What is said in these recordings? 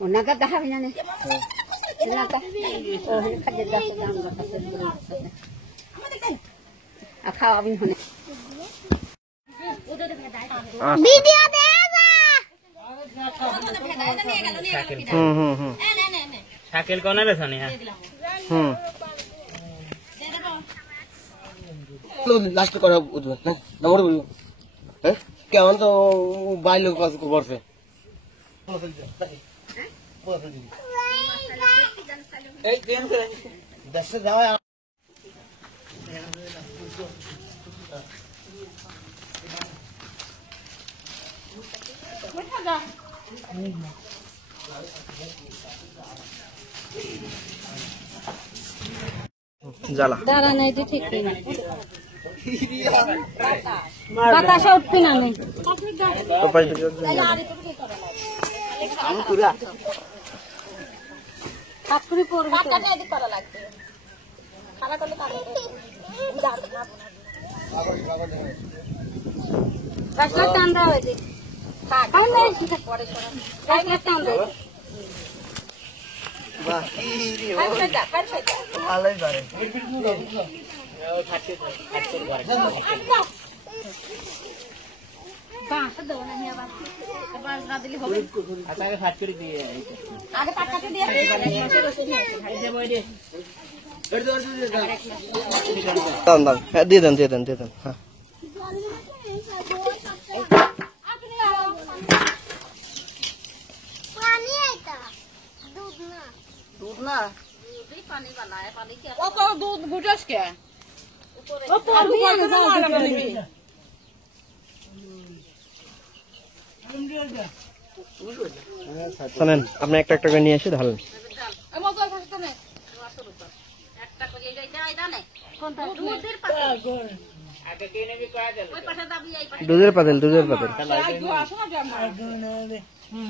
ওনাকে দেখাবি না খাওয়াবি হনে ভিডিও দে শাকিল কোন রে সনি লাস্ট করা উঠবে না নম্বর বলবো হ্যাঁ কেমন তো বাইরে লোক কাজ করছে এই দেন দেশে যাওয়া জ্বালা দাঁড়া নাই তো ঠিক না বাতাসে উঠবি না আমি ঠাকুরি পড়বে কাটাটা এদিক করা লাগবে খালা করলে কাটা টান দাও এদিক টান দাও পরে সরা কাটা টান দাও বাহ কি রে ভালোই করে দিয়ে দেন হ্যাঁ दूध ना पानी वाला है पानी क्या वो तो दूध गुटस के वो अभी पानी वाला पानी भी শোনেন আপনি একটা একটা করে নিয়ে এসে ঢালেন এমন তো করতে নেই একটা করে যাই যাই জানে কোনটা দুধের পাতা আগে কেনে বি করা দেন ওই পাতা দাবি এই পাতা দুধের পাতিল আসো না জামা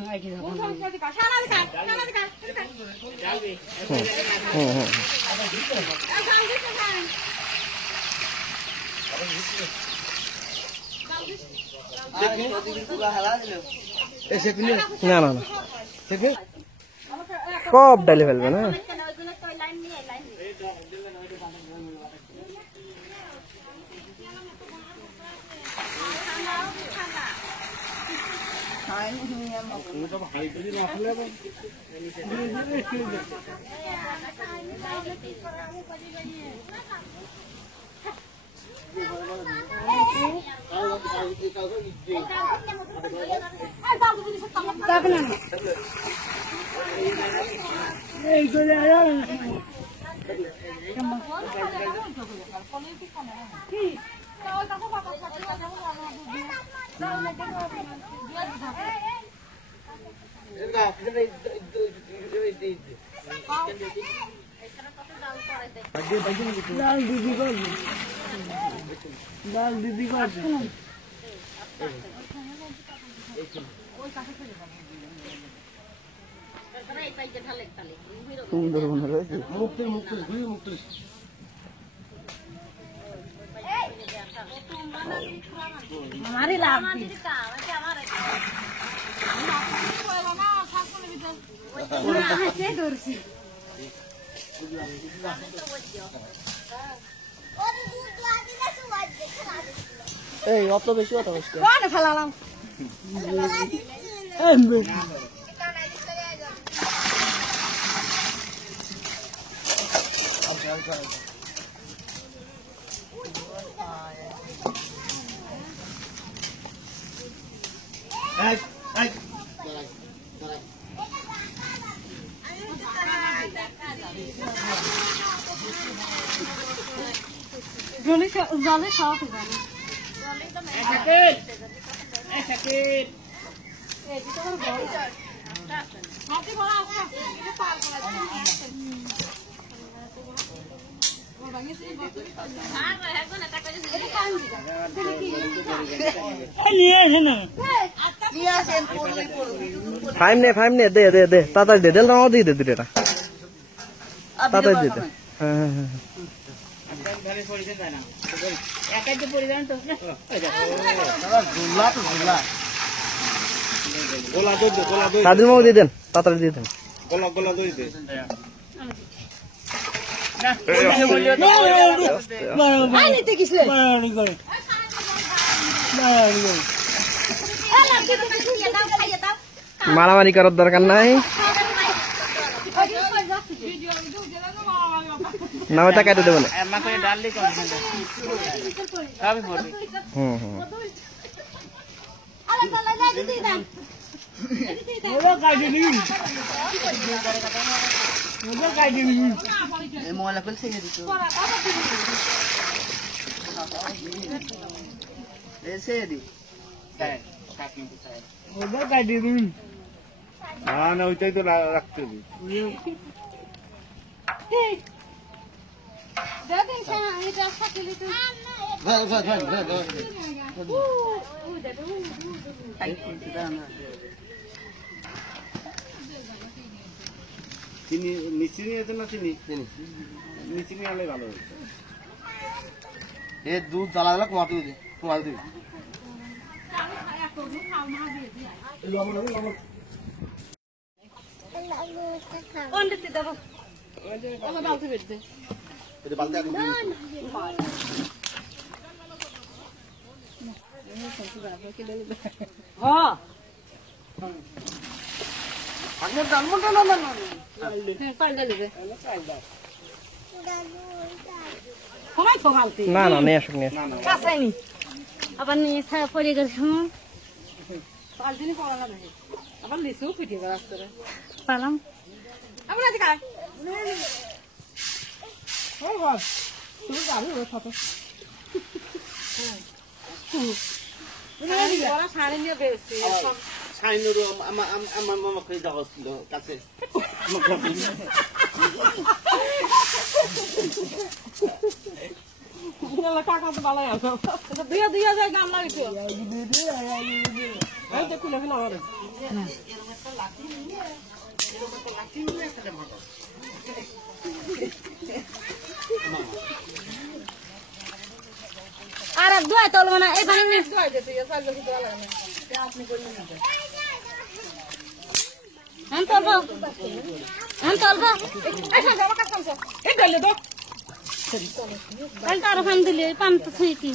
আই কি কোন সময় কাটা শালা দিকা যাবি না সব ডালে ফেলবে না हमारी लाभ এই অত বেশি कौन फलालाम জলে খাওয়া হবে ফাইম নে দে তাড়াতাড়ি দে নাও দিয়ে দে দুটা তাড়াতাড়ি দিয়ে দে হ্যাঁ ভালো পড়িছে না একাই তো পড়ি জান তো ঝুলা তাদের মাও দিয়ে দেন, তাড়াতাড়ি দিয়ে দেন। মারামারি করার দরকার নাই, না ওটা কেটে দেবো না। হুম হুম না ওইটাই তো রাখতে হবে। চিনি মিষ্টি আছে না? চিনি মিষ্টি নিয়ে আনলে ভালো হতো। দুধ জ্বালা গেলে কমাতে দিবি, কমাতে দিবি। না না নিয়ে আসুক, নিয়ে আসুক। আবার নিয়ে পড়ে গেছে আবার লিচু ফিটে রাস্তায় পালাম। আমরা আজকে খাই ও বাবা তুই যাবি ওর সাথে ওরা শাড়ি নিয়ে বেরোচ্ছে সাইনুরও আমার মামা করে যাওয়া ছিল কাছে। কাকা তো ভালো আছে দুইয়া দুইয়া যায় গান লাগিছে এই তো খুলে ফেলা হবে আর দুয়া তোলবো না, এই পানি নিয়ে দুয়া যেতে চাল লোক তো লাগে না আপনি করলেন না আমি তোলবো, আমি তোলবো। আচ্ছা যাবা কাজ করছো এই দলে দাও তাহলে তো আরো পানি দিলে পান তো থুইতি।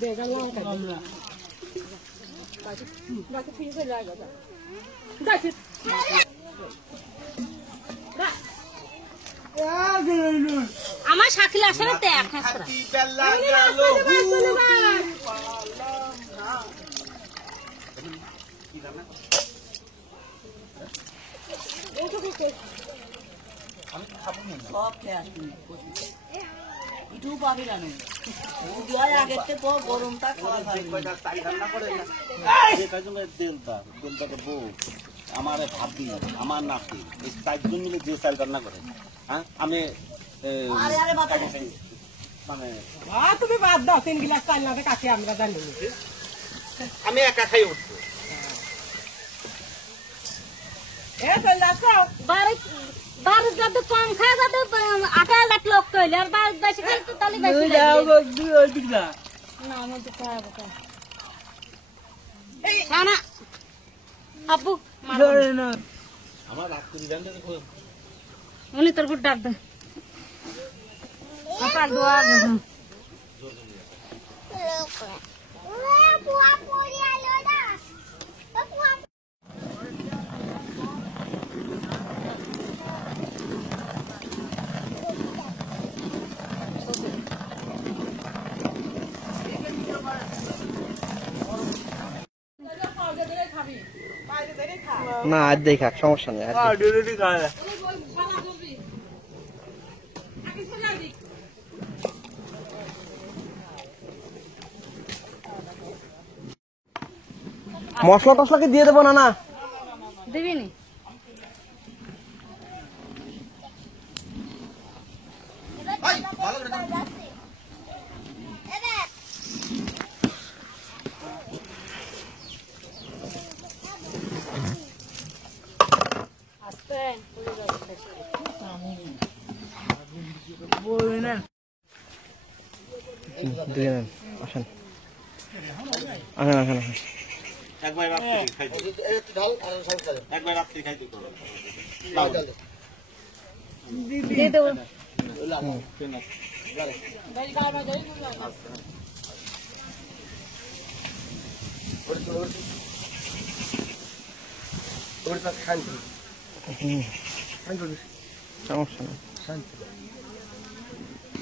দেখা লঙ্কা বাকি ঠিক হয়ে যাবে গাছ আমার শাকিল আসে না দেখ সব খেয়ে আসবি ইটু পাবি না আগের থেকে গরমটা খাওয়া আমার ভাত দিন আমার নাতি এই 4 জন মিলে যে চাল রান্না করে, হ্যাঁ আমি মানে তুমি বাদ দাও 3 গ্লাস চাল না কাকে আমরা জানি আমি একা খাই উঠবো। এ চল আসো বারো যত কম খায় যত আটা লাখ লোক কইলে আর বারো বেশি খাই তো তাহলে বেশি না আমার তো খাওয়াবো না আব্বু আমার রাত করে জানতে উনি তোর গুড ডাক দে পাল দোয়া না আজ দেখ খাক, সমস্যা নেই। মশলা টসলা কি দিয়ে দেবো? না না দিবি নি দিয়ে নেন আসেন আসেন আসেন আসেন একবার রাত্রি খাইতে ডাল আর সব খাবে একবার রাত্রি খাইতে করো ডাল দিয়ে দেবো লাও কেন ওটা শান্তি শান্তি সমস্যা নেই শান্তি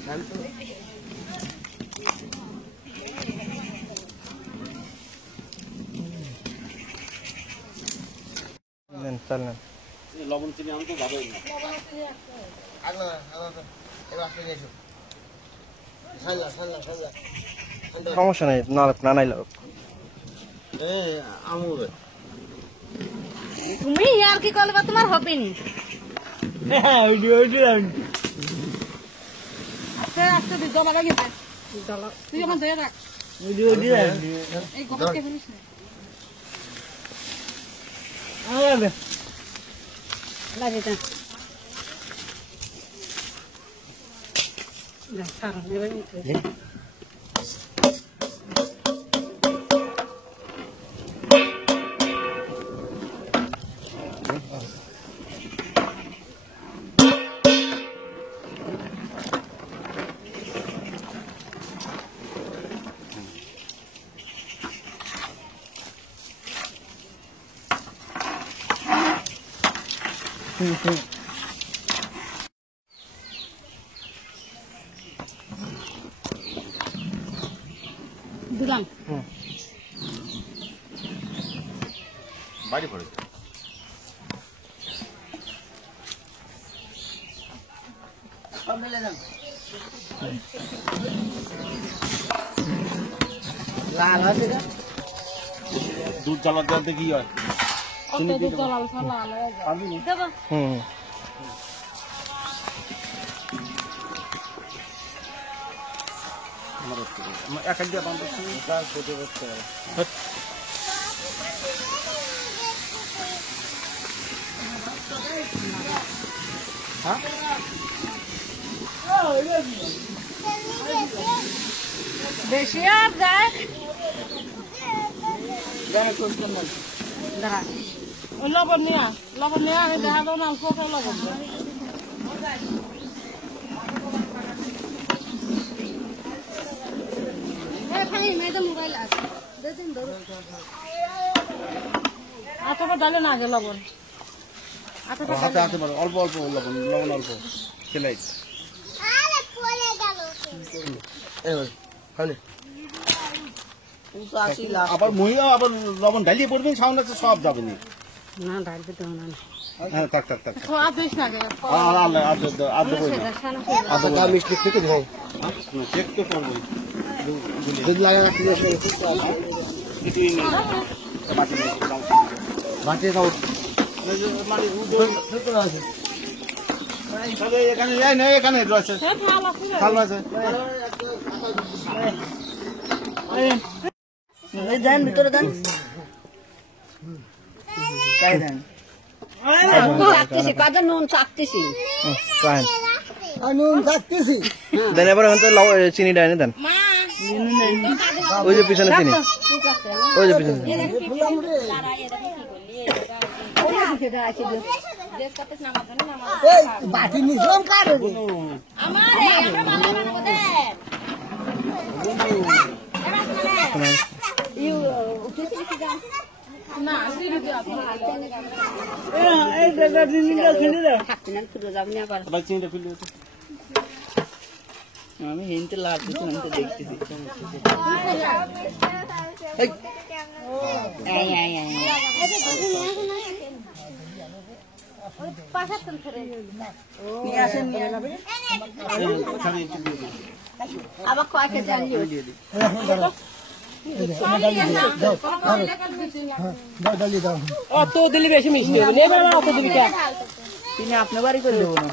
শান্তি নেন চাল নেন লবণ চিনি আনতে যাবেই না আগলা এবার আসলে এসো সাল্লা সাল্লা সাল্লা সমস্যা নেই না নাইলে আমুর তুমি আর কি করবে তোমার হবে নি আস্তে আস্তে জমা লাগে তুই আমার ধরে রাখ এই গোবরকে ফেলিস না লাগে তা না সারা নেবে দিলাম বাড়ি পড়ে লাল আছে না দুধ জ্বালা দেওয়াতে কি হয় দেবো এক এক দিয়ে বান্ধব করতে করতে বেশি আর দেখ দাঁড়া লবণ নিয়া আমি দেখা দাও না অল্প করে লবণ দাও। মেয়েদের মোবাইল আছে আতটা ডালে না আগে লবণ হাতে হাতে পারো অল্প অল্প লবণ লবণ অল্প সেলাই আরে পড়ে গেল আবার মহিলা আবার লবণ ঢালিয়ে পড়বেন সামনে তো সব যাবে না না ডালবে তো না হ্যাঁ থাক থাক থাক খোয়া দিস না গে আল্লাহ আদা মিষ্টি থেকে দাও চেক তো করবো দুধ লাগা না বাটি দাও এখানে যাই না এখানে রয়েছে ভালো আছে দেন ভিতরে দেন তাই দেন চাকতেছি কাজে নুন চাকতেছি নুন থাকতেছি দেন এবার চিনি ডাইনে দেন ওই যে পিছনে চিনি ওই যে পিছনে বাটি নিলাম কার আমি হিনতে লাভ দেখতেছি আবার কয়েকে জানিও অত দিলি বেশি মিষ্টি হবে নেবে না অত দিবি কে তিনি আপনার বাড়ি করে দেবো না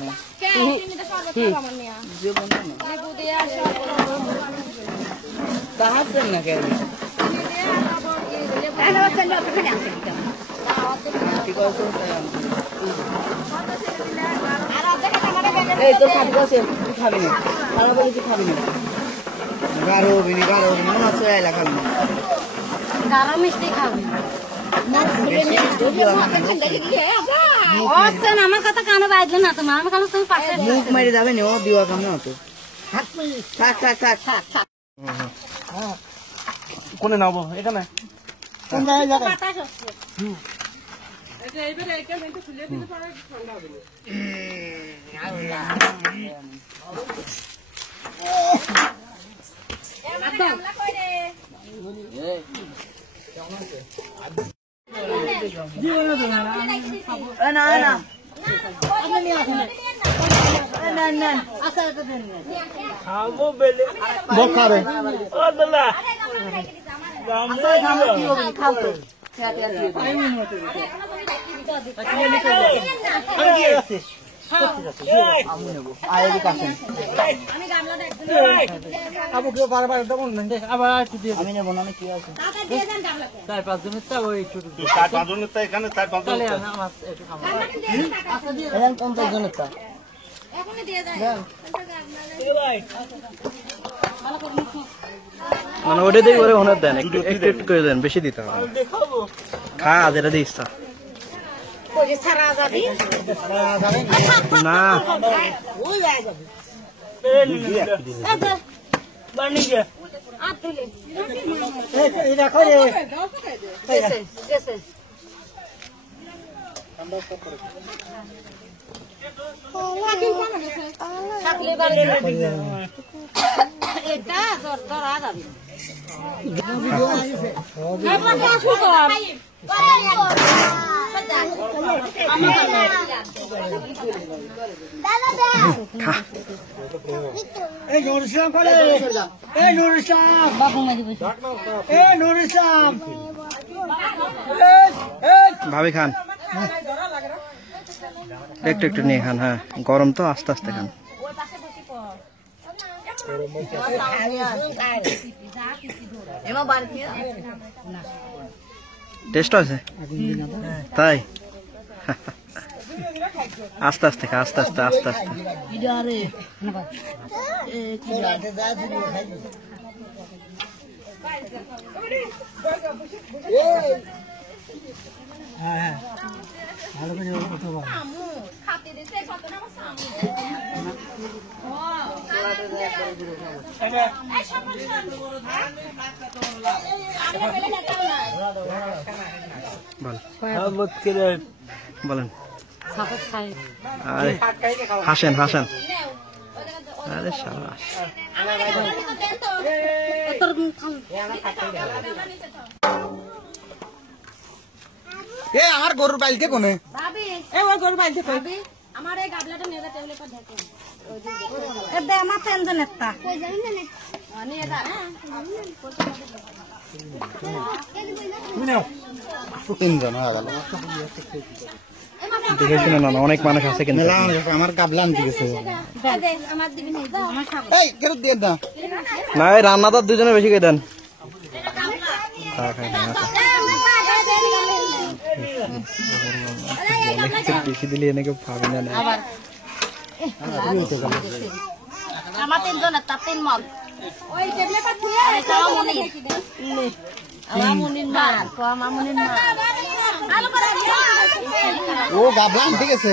তাহাচ্ছেন না কেন ঠিক আছে এই তো খাবি আছে তুই খাবি না ভালো করে তুই খাবি না গাঢ় বিনি মনে হচ্ছে এলাকা গাঢ় মিষ্টি খাবে আমার কথা কানে বাজলো না তোমার আমার কাছে তুমি পাশে মুখ মেরে যাবে নি ও দিওয়া কাম না তো থাক কোনে নাও এটা না কোন জায়গায় যাবে এটা এইবারে এটা কিন্তু খুলে দিতে পারে ঠান্ডা হবে না খাবো বেলে বক খাবে ও দলা খাও তো আবু কেউ বারবার দেবো না আবার একটু দিয়ে আমি নেবো না আমি কি আছে 4-5 জনের তা ওই ছোট 4-5 জনের তো এখানে 4-5 জন আমার একটু খাবো এখন 50 জনের তা এখনই দিয়ে যায় মানে ওটা দিয়ে করে ওনার দেন একটু একটু করে দেন বেশি দিতে হবে খা যেটা দিস তা না এটা ধরা যাবে ভাবি খান একটু একটু নিয়ে খান হ্যাঁ গরম তো আস্তে আস্তে খান টেস্ট আছে তাই আস্তে আস্তে খা আস্তে আস্তে আস্তে আস্তে বলেন আরে হাসেন হাসেন আরে শাবাশ এ আমার গরুর বাইলকে কোনে ভাবি এই ওই গরু বাইতে পারবি আমার এই গাবলাটা নিয়ে যা টেবিলের পর দেখো এ দে আমার টেনশন একটা কই জানি না নিয়ে যা তিনজন হয়ে গেল দেখে শুনে না অনেক মানুষ আছে কিন্তু আমার কাবলা আনতে গেছে দে আমার দিবি না দাও আমার খাবো এই কেন দিয়ে না না এই রান্না তো দুজনে বেশি করে দেন খা খা বেশি দিলে এনেকে পাবে না আমার তিনজন একটা তিন মগ ওই টেবিলের পর খুলে চাও মনে আমার মনির মা তো আমার মনির মা আলো করে ও কাবলা আনতে গেছে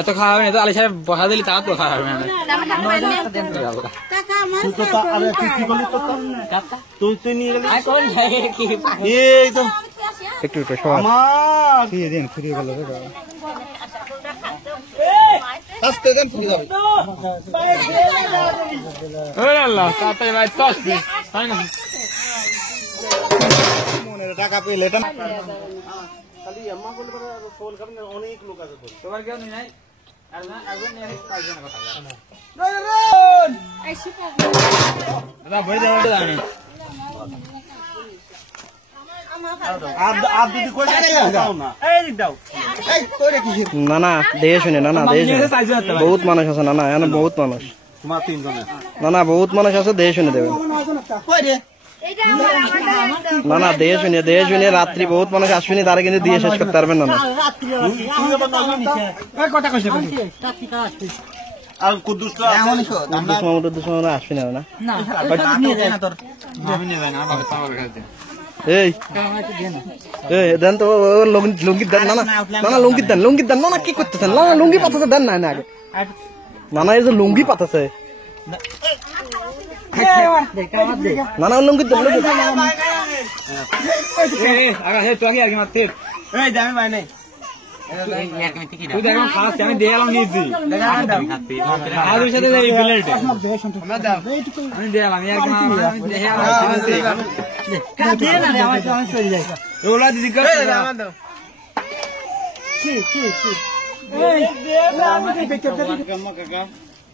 এত খাওয়া হবে না তো আলি সাহেব বসা দিলি তা তো খাওয়া হবে না টাকা আমার তুই নিয়ে গেলি একটু একটু সবাই আমার দিয়ে দেন ফিরে গেল আস্তে দেন ফিরে যাবে মনের টাকা পেলে এটা খালি আম্মা বলে ফোন করেন অনেক লোক আছে তোমার কেউ নেই আর না আর নিয়ে পাঁচজন কথা দাদা বই দাও না না দেখে শুনে না না দেখে বহুত মানুষ আছে না না এখানে বহুত মানুষ না না বহুত মানুষ আছে দেখে শুনে দেবেন না না দেহে শুনে রাত্রি বহুত মানুষ আসবেনি তারা কিন্তু দিয়ে শেষ করতে পারবেন না আর কুদ্দুস তো আসবে না এই দেন তো লুঙ্গি দেন না লুঙ্গি দেন না কি করতেছেন না লুঙ্গি পাতাতে দেন না আগে না এই যে লুঙ্গি পাতাছে না লুঙ্গি দেন আমি দেয়ালাম নিয়েছি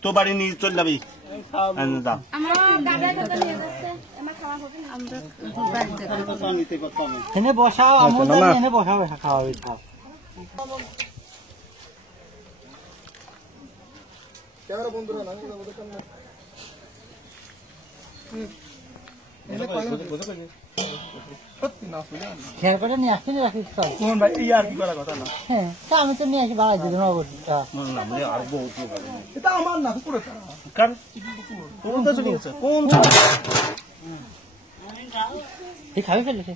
তো বাড়ি নিয়ে চল যাবি বসাও বসাও খাওয়াবে খেয়াল করে নিয়ে আসতে রাখিস হ্যাঁ আমি তো নিয়ে আসি বাড়াই দিলাম খাবি ফেলেছে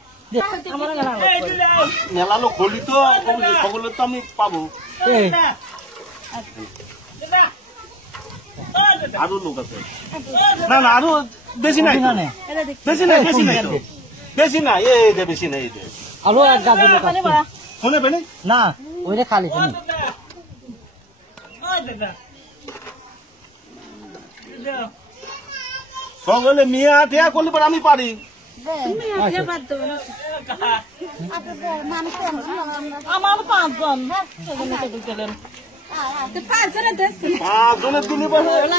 মেলা লোক হলি তো সকলে তো আমি পাবো আরো লোক আছে না আরো বেশি নাই বেশি নাই এই যে বেশি নাই আলো এক গাছ ফোনে পেনি না ওইটা খালি ফোনে সকলে মেয়ে আঠিয়া করলে পর আমি পারি আমার 5 জন পাঁচজনের দিলে না